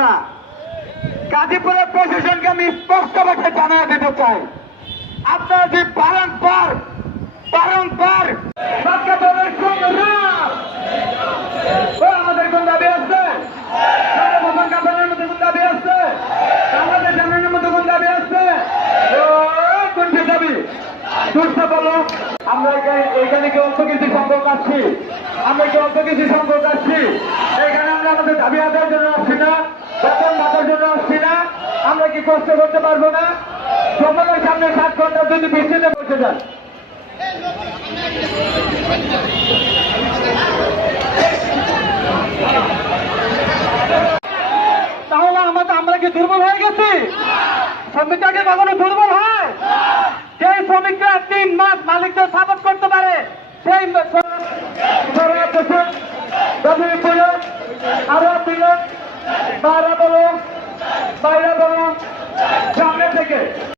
না। গাজীপুরের প্রশাসনকে আমি স্পষ্ট ভাবে জানিয়ে দিতে চাই, আপনারা যে বারংবার আমাদের কোন দাবি আছে, কাপড়ের মধ্যে কোন দাবি আছে, আমাদের জানানোর মধ্যে কোন দাবি আছে, কোনটি দাবি সুস্থ বলো। আমরা এখানে কি অল্প কিছু সংখ্যক আসছি, এখানে আমরা আমাদের দাবি আদায়ের জন্য আসছি না, বেতন ভাতার জন্য আসছি না। আমরা কি কষ্ট করতে পারবো না? সকলের সামনে 7 ঘন্টা যদি বৃষ্টিতে বসে যান, তাহলে আমরা কি দুর্বল হয়ে গেছি? শ্রমিকটাকে কখনো দুর্বল হয়? যে শ্রমিকরা 3 মাস মালিকদের সাপোর্ট করতে পারে, সেই আরো বাইরে বলুন সামনে থেকে